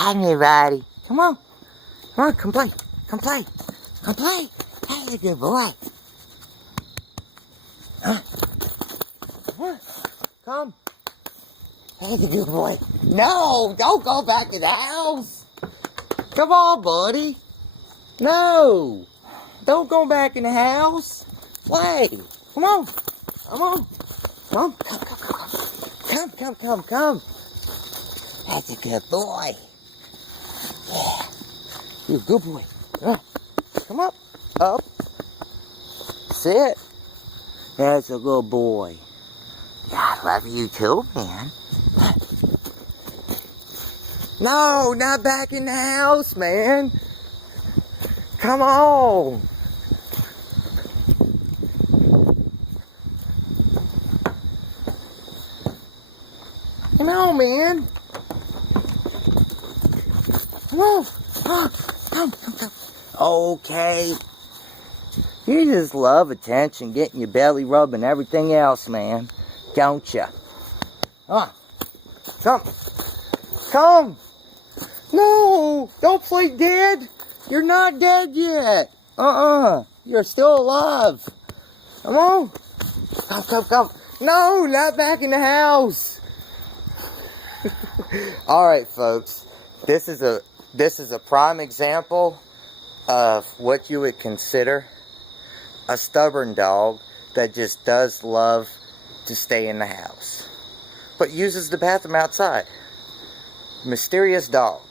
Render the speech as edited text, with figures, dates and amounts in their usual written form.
Hi, everybody. Come on. Come on, come play. Come play. Come play. Hey, a good boy. Huh? Come. He's a good boy. No, don't go back to the house. Come on, buddy. No. Don't go back in the house. Play. Come on. Come on. Come. Come. That's a good boy. Yeah. You're a good boy. Come up. Up. Sit. That's a good boy. Yeah, I love you too, man. No, not back in the house, man. Come on. Come on, man. Come on. Come. Okay. You just love attention, getting your belly rubbed and everything else, man. Don't ya? Come. No, don't play dead. You're not dead yet. You're still alive. Come on. Come. No, not back in the house. All right, folks. This is a prime example of what you would consider a stubborn dog that just does love to stay in the house, but uses the bathroom outside. Mysterious dog.